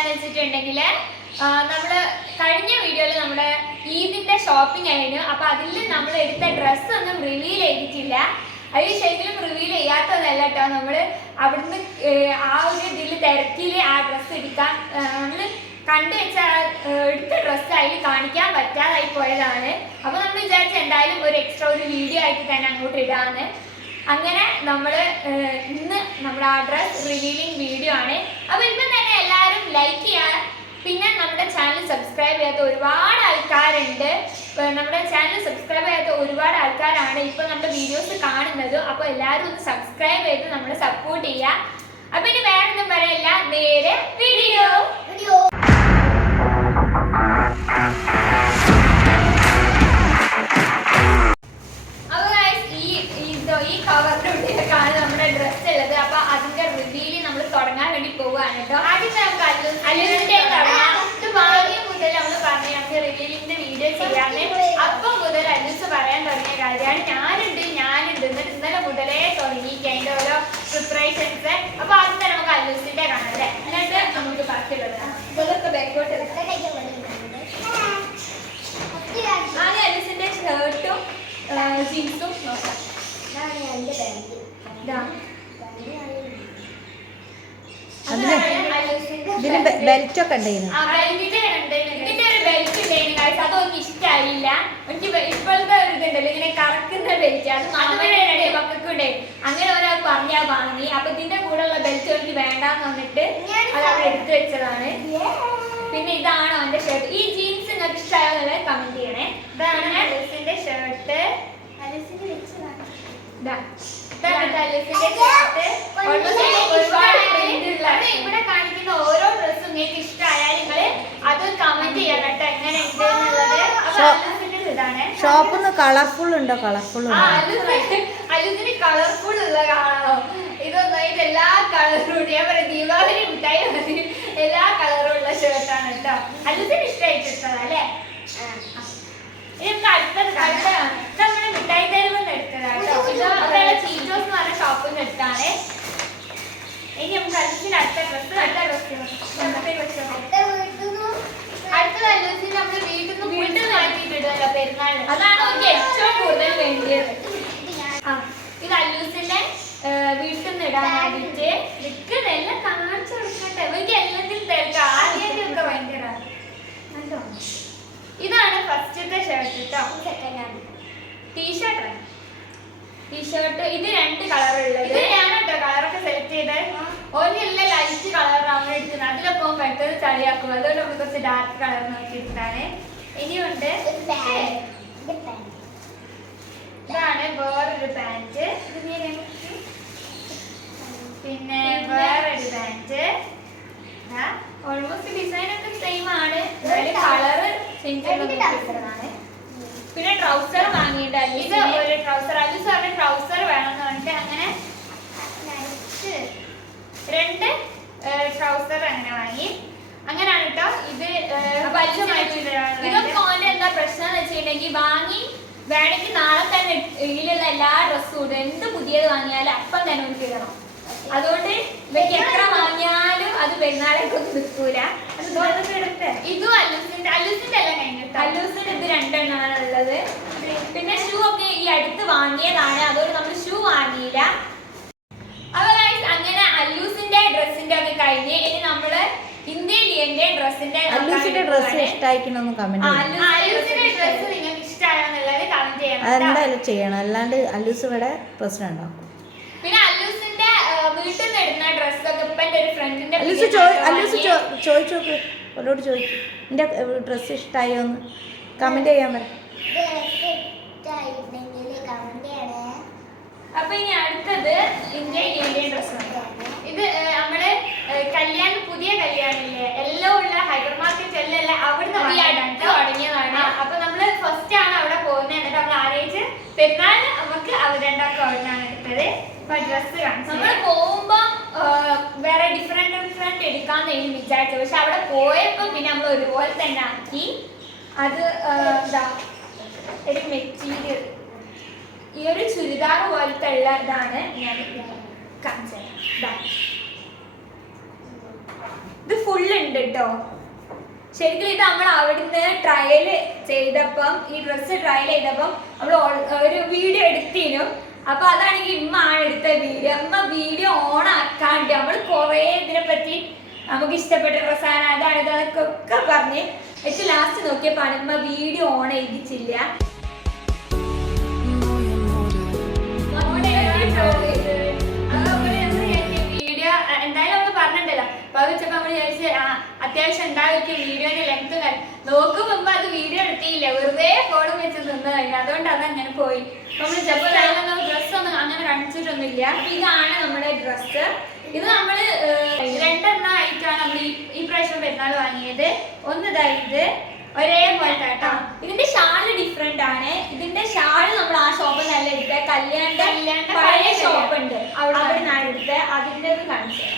എന്താന്ന് വെച്ചിട്ടുണ്ടെങ്കിൽ നമ്മള് കഴിഞ്ഞ വീഡിയോയിൽ നമ്മുടെ ഈദിന്റെ ഷോപ്പിംഗ് ആയിരുന്നു. അപ്പൊ അതിൽ നമ്മൾ എടുത്ത ഡ്രസ്സ് ഒന്നും റിവീൽ ചെയ്തിട്ടില്ല. അത് ശരിക്കും റിവീൽ ചെയ്യാത്തതല്ല കേട്ടോ. നമ്മള് അവിടുന്ന് ആ ഒരു ഇതിൽ തിരക്കില് ആ ഡ്രസ്സ് എടുക്കാൻ നമ്മള് കണ്ടുവെച്ച എടുത്ത ഡ്രസ്സ് അതിൽ കാണിക്കാൻ പറ്റാതായി പോയതാണ്. അപ്പൊ നമ്മൾ വിചാരിച്ച എന്തായാലും ഒരു എക്സ്ട്രാ ഒരു വീഡിയോ ആയിട്ട് തന്നെ അങ്ങോട്ട് ഇടാന്ന്. അങ്ങനെ നമ്മള് ഇന്ന് നമ്മുടെ ആ ഡ്രസ് റിവീലിംഗ് വീഡിയോ ആണ്. അപ്പൊ ഇപ്പം തന്നെ എല്ലാവരും ലൈക്ക് ചെയ്യാൻ, പിന്നെ നമ്മുടെ ചാനൽ സബ്സ്ക്രൈബ് ചെയ്യാത്ത ഒരുപാട് ആൾക്കാരുണ്ട്. നമ്മുടെ ചാനൽ സബ്സ്ക്രൈബ് ചെയ്യാത്ത ഒരുപാട് ആൾക്കാരാണ് ഇപ്പൊ നമ്മുടെ വീഡിയോസ് കാണുന്നത്. അപ്പൊ എല്ലാവരും ഒന്ന് സബ്സ്ക്രൈബ് ചെയ്ത് നമ്മളെ സപ്പോർട്ട് ചെയ്യുക. അപ്പൊ ഇനി വേറെ ഒന്നും പറയില്ല, നേരെ വീഡിയോ. ഈ കവറിന്റെ ഉള്ളിലേക്കാണ് നമ്മുടെ ഡ്രസ്സ് ഉള്ളത്. അപ്പൊ അതിന്റെ റിവീല് നമ്മൾ തുടങ്ങാൻ വേണ്ടി പോവുകയാണ് കേട്ടോ. ആദ്യം നമുക്ക് അല്ലുവിന്റെ വാങ്ങിയ മുതൽ നമ്മൾ പറഞ്ഞു നമുക്ക് റിവീലിന്റെ വീഡിയോ ചെയ്യാന്ന്. അപ്പം മുതൽ അല്ലൂസ് പറയാൻ തുടങ്ങിയ കാര്യമാണ് ഞാനുണ്ട് എന്നിട്ട് ഇന്നലെ മുതലേ തുടങ്ങിയിട്ട് അതിന്റെ ഓരോ പ്രിപ്പറേഷൻസ്. അപ്പൊ ആദ്യം തന്നെ നമുക്ക് അല്ലൂസിന്റെ കാണാം അല്ലെ, എന്നിട്ട് നമുക്ക് ബാക്കിയുള്ളത് ഇതൊക്കെ ബാക്കോട്ട്. ആദ്യം അല്ലൂസിന്റെ ഷർട്ടും ജീൻസും നോക്കാം. ബെൽറ്റ് ഒക്കെ ഉണ്ടായിരുന്നു. ഇതിന്റെ ഒരു ബെൽറ്റ് ഉണ്ടായിരുന്നു. അതൊന്നും ഇഷ്ടമായില്ല എനിക്ക്. ഇപ്പോഴത്തെ ഒരു ഇതുണ്ടല്ലോ ഇങ്ങനെ കറക്കുന്ന ബെൽറ്റ്, അത് മാമയുടെ പക്കക്കുണ്ടേ. അങ്ങനെ ഒരാൾ പറഞ്ഞാൽ വാങ്ങി. അപ്പൊ ഇതിന്റെ കൂടെ ഉള്ള ബെൽറ്റ് എനിക്ക് വേണ്ടാന്ന് പറഞ്ഞിട്ട് അത് എടുത്തു വെച്ചതാണ്. പിന്നെ ഇതാണ് അവന്റെ ഷർട്ട്. ഈ ജീൻസ് നിങ്ങൾക്ക് ഇഷ്ടമായത് കമന്റ് ചെയ്യണേ. ഇതാണ് അലീസിന്റെ ഷർട്ട്. ഇവിടെ കാണിക്കുന്ന ഓരോ ഡ്രസ്സും നിങ്ങൾക്ക് ഇഷ്ടമായാൽ നിങ്ങൾ അത് കമന്റ് ചെയ്യണം കേട്ടോ, എങ്ങനെ ഉണ്ട് എന്നുള്ളത്. ഇതാണ് ഷോപ്പിന്ന് കളർഫുൾ ഉണ്ടോ? കളർഫുൾ അലുസിന് കളർഫുൾ ഉള്ള കാണാമോ? ഇതൊന്നും എല്ലാ കളറും ഉണ്ട്. ഞാൻ പറയാം ദീപാവലി മിഠായി എല്ലാ കളറും ഉള്ള ഷർട്ടാണ് കേട്ടോ. അലുസിന് ഇഷ്ടമായിട്ടിട്ടതാ അല്ലേ? അടുത്തത് നമ്മുടെ മിഠായി തെരുവെന്ന് എടുത്തതാണ് കേട്ടോ. ചീറ്റോസ് എന്ന് പറഞ്ഞ ഷോപ്പിൽ നിന്ന് എടുത്താണ്. ഇനി നമുക്ക് അലൂസിന്റെ അടുത്ത ഡ്രസ്സ് അടുത്തത് അലൂസിന് നമ്മൾ വീട്ടിൽ നിന്ന് മാറ്റിയിട്ടിടുമല്ലോ പെരുന്നാളിന്. അതാണ് നമുക്ക് ഏറ്റവും കൂടുതൽ വേണ്ടിയത്. ഇത് അലൂസിന്റെ വീട്ടിൽ നിന്ന് ഇടാൻ വേണ്ടിട്ട് എല്ലാം കാണിച്ചു കൊടുക്കട്ടെ. എനിക്ക് എല്ലാത്തിനും തിരക്ക് ആദ്യമൊക്കെ ഭയങ്കര. ഇതാണ് ഫസ്റ്റത്തെ ഷർട്ട് കേട്ടോ. ടീഷർട്ട് ഇത് 2 കളറുള്ളത്. ഞാൻ കേട്ടോ കളറൊക്കെ സെലക്ട് ചെയ്ത് ഒരെല്ലാം ലൈറ്റ് കളറാണ് എടുക്കുന്നത്. അതിലൊക്കെ പെട്ടെന്ന് ചളിയാക്കും. അതുകൊണ്ട് നമുക്ക് കുറച്ച് ഡാർക്ക് കളർ നോക്കി എടുത്താണ്. ഇനിയുണ്ട് ഇതാണ് വേറൊരു പാന്റ്. പിന്നെ വേറൊരു പാന്റ്. ഓൾമോസ്റ്റ് ഡിസൈൻ ഒക്കെ സെയിം ആണ്, കളറ് ചേഞ്ച് ചെയ്തതാണ്. പിന്നെ ട്രൗസർ വാങ്ങിയിട്ട് ഇത് ഒരു ട്രൗസർ അലൂസ് പറഞ്ഞ ട്രൗസർ വേണമെന്ന് പറഞ്ഞിട്ട് അങ്ങനെ 2 ട്രൗസർ അങ്ങനെ വാങ്ങി. അങ്ങനെയാണ് കേട്ടോ. ഇത് ഇതൊക്കെ ഓന്റെ എന്താ പ്രശ്നം എന്ന് വെച്ചിട്ടുണ്ടെങ്കിൽ വാങ്ങി വേണമെങ്കിൽ നാളെ തന്നെ ഇതിലുള്ള എല്ലാ ഡ്രസ്സും ഇടും. എന്ത് പുതിയത് വാങ്ങിയാലും അപ്പം തന്നെ എനിക്ക് ഇടണം. അതുകൊണ്ട് ഇവയ്ക്ക് എത്ര വാങ്ങിയാലും അത് പെരുന്നാളേക്കൊന്നും നിൽക്കൂല. ഇതും അല്ലൂസിന്റെ എല്ലാം കഴിഞ്ഞിട്ട് അല്ലൂസിന്റെ ഇത് 2 എണ്ണമാണ് ഉള്ളത്. പിന്നെ ഷൂ ഒക്കെ ഈ അടുത്ത് വാങ്ങിയതാണ്, അതുകൊണ്ട് നമ്മൾ ഷൂ വാങ്ങിയില്ല. അപ്പൊ അങ്ങനെ അല്ലൂസിന്റെ ഡ്രസ്സിന്റെ ഒക്കെ കഴിഞ്ഞ് ഇനി നമ്മള് ഇന്ത്യയിലെ ഡ്രസ്സിന്റെ ഡ്രസ് ഇഷ്ടമായിക്കണമെന്ന് കമന്റ് അല്ലൂസിന്റെ ഡ്രസ്സ് നിങ്ങൾക്ക് ഇഷ്ടമാണെന്നുള്ളത് കമന്റ് ചെയ്യണം. അതെന്തായാലും ചെയ്യണം, അല്ലാണ്ട് അല്ലൂസ് ഇവിടെ പ്രശ്നം ഉണ്ടാവും. പിന്നെ അല്ലൂസിന്റെ വീട്ടിൽ നിന്ന് ഇടുന്ന ഡ്രസ്സൊക്കെ ഇപ്പൊ എന്റെ ഒരു ഫ്രണ്ടിന്റെ ചോദിച്ചു നോക്ക്, അവരോട് ചോദിക്കും എന്റെ ഡ്രസ്സ് ഇഷ്ടമായോന്ന് കമന്റ് ചെയ്യാൻ പറ്റും. അപ്പൊ ഇനി അടുത്തത് ഇന്ത്യൻ ഡ്രസ്സാണ്. ഇത് നമ്മുടെ പുതിയ കല്യാണില്ലേ എല്ലാം ഉള്ള ഹൈപ്പർ മാർക്കറ്റ് എല്ലാം അവിടുന്ന് തുടങ്ങിയതാണ്. അപ്പൊ നമ്മള് ഫസ്റ്റ് ആണ് അവിടെ പോകുന്നത്. എന്നിട്ട് നമ്മൾ ആരേച്ച് പെരുന്നാൾ നമുക്ക് അവരുണ്ടാക്കും അവിടുന്നാണ് എടുത്തത്. ഡ്രസ്സ് നമ്മൾ പോകുമ്പോ വേറെ ഡിഫറെന്റ് എടുക്കാന്ന് വിചാരിച്ചത്. പക്ഷെ അവിടെ പോയപ്പോ പിന്നെ നമ്മൾ ഒരുപോലെ തന്നെ ആക്കി. അത് ഒരു മെറ്റീരിയൽ ഈ ഒരു ചുരിദാർ പോലത്തെ ഉള്ള ഇതാണ് ഞാൻ കാണിച്ചത്. ഇത് ഫുൾ ഉണ്ട് കേട്ടോ. ശരിക്കും ഇത് നമ്മൾ അവിടുന്ന് ട്രയൽ ചെയ്തപ്പം ഈ ഡ്രസ്സ് ട്രയൽ ചെയ്തപ്പം നമ്മൾ ഒരു വീഡിയോ എടുത്തിനും. അപ്പൊ അതാണെങ്കിൽ ഇമ്മ ആണ് എടുത്ത വീഡിയോ. അമ്മ വീഡിയോ ഓൺ ആക്കാണ്ട് നമ്മൾ കുറേ ഇതിനെ പറ്റി നമുക്ക് ഇഷ്ടപ്പെട്ട ഡ്രസ്സാണ് അതാണ് ഇതൊക്കെ ഒക്കെ പറഞ്ഞ് ഏറ്റവും ലാസ്റ്റ് നോക്കിയപ്പോൾ ഇമ്മ വീഡിയോ ഓൺ ചെയ്യിച്ചില്ല. വീഡിയോ എന്തായാലും നമ്മൾ പറഞ്ഞിട്ടുണ്ടല്ലോ. അപ്പൊ അത് വെച്ചപ്പോ നമ്മൾ വിചാരിച്ച് അത്യാവശ്യം ഉണ്ടായിരിക്കും വീഡിയോന്റെ ലെങ്ത് നോക്കുമ്പോ അത് വീഡിയോ എടുത്തില്ല, വെറുതെ ഫോണും വെച്ച് നിന്ന് കഴിഞ്ഞു. അതുകൊണ്ട് അത് അങ്ങനെ പോയി. നമ്മൾ ചിലപ്പോൾ അതിലൊന്നും ഡ്രസ്സൊന്നും അങ്ങനെ കാണിച്ചിട്ടൊന്നുമില്ല. അപ്പൊ ഇതാണ് നമ്മുടെ ഡ്രസ്സ്. ഇത് നമ്മള് രണ്ടെണ്ണം ആയിട്ടാണ് നമ്മൾ ഈ പ്രാവശ്യം പെരുന്നാൾ വാങ്ങിയത്. ഒന്നിതായത് ഒരേപോലത്തെ കേട്ടോ. ഇതിന്റെ ഷാള് ഡിഫറെന്റ് ആണ്. ഇതിന്റെ ഷാള് നമ്മൾ ആ ഷോപ്പിൽ നല്ല എടുത്ത കല്യാണ പഴയ ഷോപ്പ് ഉണ്ട് അവിടെ നിന്നാണ് എടുത്തത്. അതിൻ്റെ കാണിച്ചു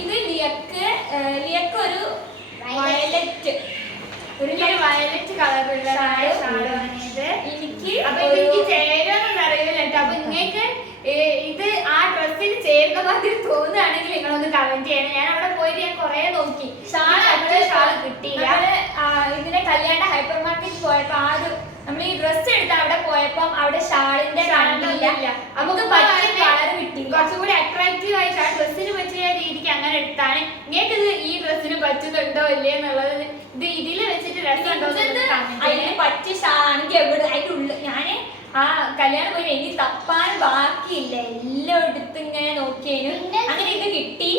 ഇത് ലിയക്ക് ഒരു വയലറ്റ് വയലറ്റ് കളറുള്ള ഷാളാണിത്. എനിക്ക് ചേരുമെന്നൊന്നും അറിയില്ല കേട്ടോ. അപ്പൊ നിങ്ങൾക്ക് ഇത് ആ ഡ്രസ്സിൽ ചേരുന്ന മാതിരി തോന്നുകയാണെങ്കിൽ നിങ്ങളൊന്ന് കമന്റ് ചെയ്യണം. ഞാൻ അവിടെ പോയിട്ട് ഞാൻ കുറെ നോക്കി, ഷാള് കിട്ടിയില്ല. ഇതിന്റെ കല്യാണ ഹൈപ്പർ മാർക്കറ്റ് പോയപ്പോ നമ്മൾ ഈ ഡ്രസ്സ് എടുത്ത് അവിടെ പോയപ്പം അവിടെ ഷാളിന്റെ കണ്ടില്ല. നമുക്ക് പറ്റിയ കളർ കിട്ടി. കുറച്ചുകൂടി അട്രാക്റ്റീവ് ആയിട്ട് ആ ഡ്രസ്സിന് പറ്റിയ രീതിക്ക് അങ്ങനെ എടുത്താണ്. നിങ്ങൾക്ക് ഇത് ഈ ഡ്രസ്സിന് പറ്റുന്നുണ്ടോ ഇല്ലേ എന്നുള്ളത് ഇത് ഇതിൽ വെച്ചിട്ട് രസമുണ്ടോ അതിന് പറ്റിയ ഷാളാണെങ്കിൽ എവിടെ അതിന്റെ ഉള്ളിൽ ഞാന് ആ കല്യാണം പോയി എനിക്ക് തപ്പാൻ ബാക്കിയില്ല, എല്ലാം എടുത്ത് ഇങ്ങനെ നോക്കിയതിനും അങ്ങനെ ഇത് കിട്ടി.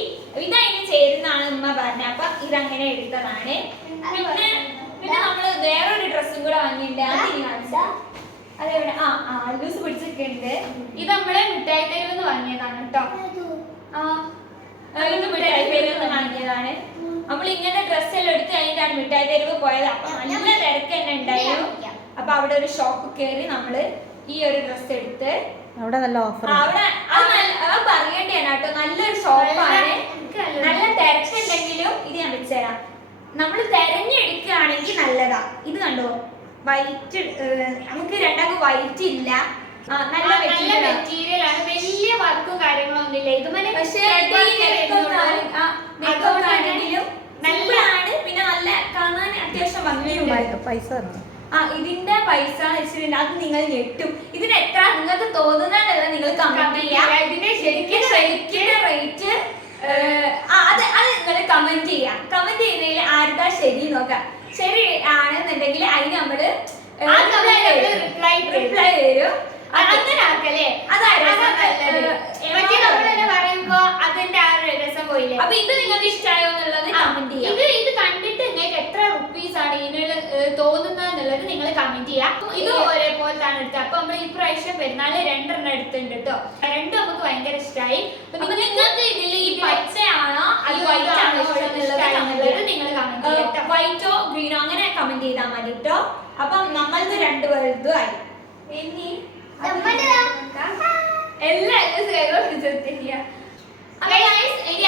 ഇതതിന് ചേരുന്നാണ് ഉമ്മ പറഞ്ഞത്. അപ്പൊ ഇതങ്ങനെ എടുത്തതാണ്. പിന്നെ നമ്മള് വേറൊരു ഡ്രസ്സും കൂടെ വാങ്ങിയിട്ടുണ്ട്. അതിന് കാണിച്ചാ അതെവിടെ ലൂസ് പിടിച്ചിട്ടുണ്ട്. ഇത് നമ്മള് മിഠായി തെരുവെന്ന് വാങ്ങിയതാണ് കേട്ടോ. ഇത് മിഠായി തെരുവെന്ന് വാങ്ങിയതാണ്. നമ്മൾ ഇങ്ങനെ ഡ്രസ്സ് എല്ലാം എടുത്ത് കഴിഞ്ഞിട്ടാണ് മിഠായി തെരുവ് പോയത്. അപ്പൊ നല്ല തിരക്ക് തന്നെ ഉണ്ടായിരുന്നു. അപ്പൊ അവിടെ ഒരു ഷോപ്പ് കയറി നമ്മള് ഈ ഒരു ഡ്രസ്സ് എടുത്ത് അവിടെ നല്ല ഓഫർ അവിടെ അത് പറയേണ്ടതാണ് കേട്ടോ. നല്ലൊരു ഷോപ്പാണ്. നല്ല തിരക്കുണ്ടെങ്കിലും ഇത് ഞാൻ വെച്ചുതരാം. നമ്മൾ തെരഞ്ഞെടുക്കുകയാണെങ്കിൽ നല്ലതാ. ഇത് കണ്ടോ വൈറ്റ്, നമുക്ക് രണ്ടാൾക്ക് വൈറ്റ് ഇല്ല. നല്ല മെറ്റീരിയൽ ആണ്. വലിയ വർക്കും കാര്യങ്ങളൊന്നും ഇല്ല ഇതുപോലെ. പക്ഷേ നല്ലതാണ്. പിന്നെ നല്ല കാണാൻ അത്യാവശ്യം ഭംഗിയുണ്ട്. പൈസ ഇതിന്റെ പൈസ വെച്ചിട്ടുണ്ട്. അത് നിങ്ങൾ ഞെട്ടും. ഇതിന് എത്ര നിങ്ങൾക്ക് തോന്നുന്നതല്ല നിങ്ങൾ കമന്റ് ചെയ്യാം. ഇതിന്റെ ശരിക്കും റേറ്റ് അത് നിങ്ങൾ കമന്റ് ചെയ്യാം. കമന്റ് ചെയ്യുന്നതിൽ ആരുതാ ശരി നോക്കാം. ശരി ആണെന്നുണ്ടെങ്കിൽ അതിന് നമ്മള് റിപ്ലൈ തരും. അങ്ങനെ ആക്കല്ലേ പറയുമ്പോ അതിന്റെ ആ രസം പോയില്ലേ. അപ്പൊ ഇത് നിങ്ങൾക്ക് ഇഷ്ടമായോ എന്നുള്ളത് കമന്റ് ചെയ്യാം. ഇത് കണ്ടിട്ട് നിങ്ങൾക്ക് എത്ര റുപ്പീസ് ആണ് ഇതിനുള്ള തോന്നുന്നത് എന്നുള്ളത് നിങ്ങൾ കമന്റ് ചെയ്യാം. ഇത് ഒരേപോലത്താണ് എടുത്തത്. അപ്പൊ നമ്മൾ ഈ പ്രാവശ്യം പെരുന്നാള് രണ്ടെണ്ണം എടുത്തിട്ടുണ്ട് കേട്ടോ. രണ്ടും നമുക്ക് ഭയങ്കര ഇഷ്ടമായി. നിങ്ങൾക്ക് ഇതിൽ ഈ പച്ചയാണോ അത് വൈറ്റ് ആണോ ഇഷ്ടമുള്ളത് നിങ്ങൾ കമന്റ് ചെയ്യാം. വൈറ്റോ ഗ്രീനോ അങ്ങനെ കമന്റ് ചെയ്താൽ മതി കേട്ടോ. അപ്പം നമ്മൾക്ക് രണ്ടുപേർക്കും ആയി. ഇനി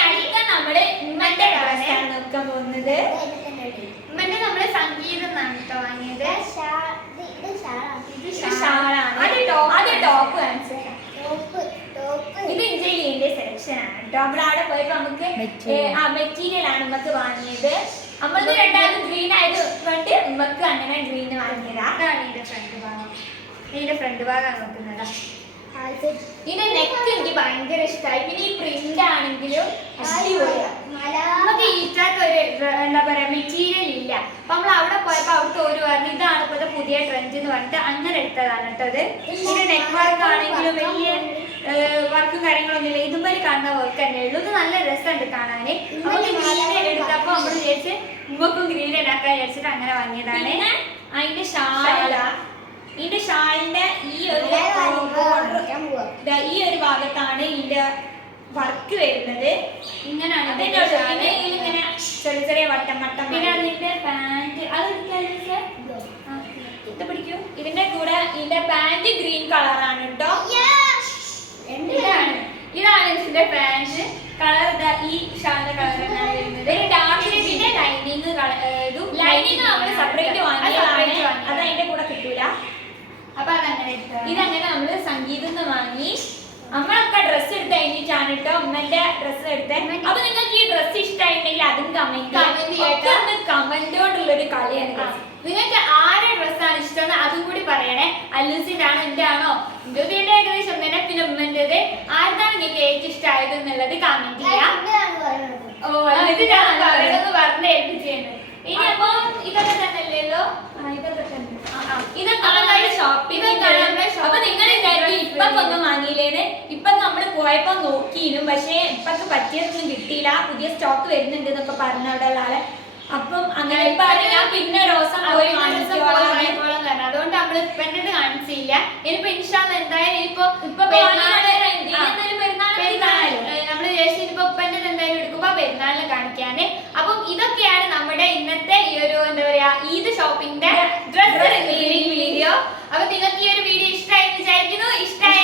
അടിക്കാൻ നമ്മള് ഉമ്മന്റെ ഡ്രസ്സാണ് നോക്കാൻ പോകുന്നത്. ഉമ്മന്റെ നമ്മള് സംഗീതം വാങ്ങിയത്. ഇത് ഷാളാണ്. അത് ടോപ്പ് കാണിച്ചു. ഇത് ഇഞ്ചലിന്റെ സെലക്ഷൻ ആണ് കേട്ടോ. നമ്മളവിടെ പോയപ്പോ നമുക്ക് മെറ്റീരിയൽ ആണ് ഉമ്മക്ക് വാങ്ങിയത്. നമ്മൾക്ക് രണ്ടാമത് ഗ്രീൻ ആയത് കൊണ്ട് ഉമ്മക്ക് അങ്ങനെ ഗ്രീൻ വാങ്ങിയതാ. അതാണ് ഇതിന്റെ ഫ്രണ്ട് ഭാഗം. ഇതിന്റെ ഫ്രണ്ട് ഭാഗം നോക്കുന്നതാ. ഇതിന്റെ നെക്ക് എനിക്ക് ഭയങ്കര ഇഷ്ടമായി. പിന്നെ ഈ പ്രിന്റ് ആണെങ്കിലും നമുക്ക് ഈറ്റാത്ത ഒരു എന്താ പറയാ മെറ്റീരിയൽ ഇല്ല. അപ്പൊ നമ്മൾ അവിടെ പോയപ്പോ അവിടുത്തെ ഒരു പറഞ്ഞു ഇതാണ് ഇപ്പോഴത്തെ പുതിയ ട്രെൻഡ് എന്ന് പറഞ്ഞിട്ട് അങ്ങനെ എടുത്തതാണ് കേട്ടത്. ഇതിന്റെ നെക്ക് വർക്ക് ആണെങ്കിലും വലിയ വർക്കും കാര്യങ്ങളൊന്നും ഇല്ല. ഇതുപോലെ കാണുന്ന വർക്ക് തന്നെ ഉള്ളൂ. ഇത് നല്ല രസമുണ്ട് കാണാന്. നമുക്ക് ഗ്രീൻ എടുത്തപ്പോ നമ്മൾ വിചാരിച്ച് ഉമ്മക്കും ഗ്രീൻ ഉണ്ടാക്കാൻ വിചാരിച്ചിട്ട് അങ്ങനെ വാങ്ങിയതാണ്. അതിന്റെ ഇതിന്റെ ഷാളിന്റെ ഈ ഒരു ഭാഗത്താണ് ഇതിന്റെ വർക്ക് വരുന്നത്. ഇങ്ങനെയാണ് ഇങ്ങനെ ചെറിയ ചെറിയ വട്ടം. പിന്നെ അതിന്റെ പാന്റ് അത് പിടിക്കൂ. ഇതിന്റെ കൂടെ ഇതിന്റെ പാന്റ് ഗ്രീൻ കളറാണ് കേട്ടോ. ഇതാണ് ഇതിന്റെ പാന്റ് കളർ. ഈ ഷാളിന്റെ കളർ വരുന്നത് ഡാർക്ക് സെപ്പറേറ്റ് വാങ്ങിയതാണ്. അത് അതിന്റെ കൂടെ കിട്ടൂല. അപ്പൊ അതങ്ങനെ ഇതങ്ങനെ നമ്മള് സംഗീതം വാങ്ങി. നമ്മളൊക്കെ ഡ്രസ്സ് എടുത്ത് കഴിഞ്ഞിട്ടാണ് കേട്ടോ ഉമ്മന്റെ ഡ്രസ്സ് എടുത്തത്. അപ്പൊ നിങ്ങൾക്ക് ഈ ഡ്രസ്സ് ഇഷ്ടമായിട്ടുണ്ടെങ്കിൽ അതും കമന്റോടുള്ള ഒരു കളിയാണ്. നിങ്ങൾക്ക് ആരുടെ ഡ്രസ്സാണ് ഇഷ്ടം അതും കൂടി പറയണേ. അല്ലൂസിന്റെ ആണോ എന്റെ ആണോ? ഇന്ത്യയുടെ ഏകദേശം തന്നെ. പിന്നെ ഉമ്മന്റേത് ആർക്കാണ് നിങ്ങൾക്ക് ഏറ്റവും ഇഷ്ടമായത് എന്നുള്ളത് കമന്റ് ചെയ്യാം. പറയണമെന്ന് പറഞ്ഞ് ഏൽപ്പിച്ചു. ഇനി അപ്പൊ ഇതൊക്കെ തന്നെ അല്ലല്ലോ. ഇതൊക്കെ ഷോപ്പിംഗ്. അപ്പൊ നിങ്ങൾ ഇപ്പൊന്നും വാങ്ങിയില്ലേന്ന്. ഇപ്പൊ നമ്മള് പോയപ്പോ നോക്കിയിരുന്നു, പക്ഷെ ഇപ്പൊക്കെ പറ്റിയതൊന്നും കിട്ടിയില്ല. പുതിയ സ്റ്റോക്ക് വരുന്നുണ്ട് എന്നൊക്കെ പറഞ്ഞ അവിടെ ഉള്ള ആളെ. അപ്പം അങ്ങനെ ഞാൻ പിന്നെ ദിവസം പോയി വാങ്ങിക്കോളാം. അതുകൊണ്ട് നമ്മള് ഇപ്പൻ്റെ കാണിച്ചില്ല. ഇനിയിപ്പോ ഇൻഷാല്ല എന്തായാലും ഇപ്പൊ നമ്മള് വിചാരിച്ചു ഇപ്പൊ ഉപ്പൻ്റെ എന്തായാലും എടുക്കുമ്പോ പെരുന്നാളിന് കാണിക്കാന്. അപ്പം ഇതൊക്കെയാണ് നമ്മുടെ ഇന്നത്തെ ഈ ഒരു എന്താ പറയാ ഈദ് ഷോപ്പിംഗിന്റെ ഡ്രസ് റിവീലിംഗ് വീഡിയോ. അപ്പൊ നിങ്ങൾക്ക് ഈ ഒരു വീഡിയോ ഇഷ്ടമായി വിചാരിക്കുന്നു. ഇഷ്ടമായ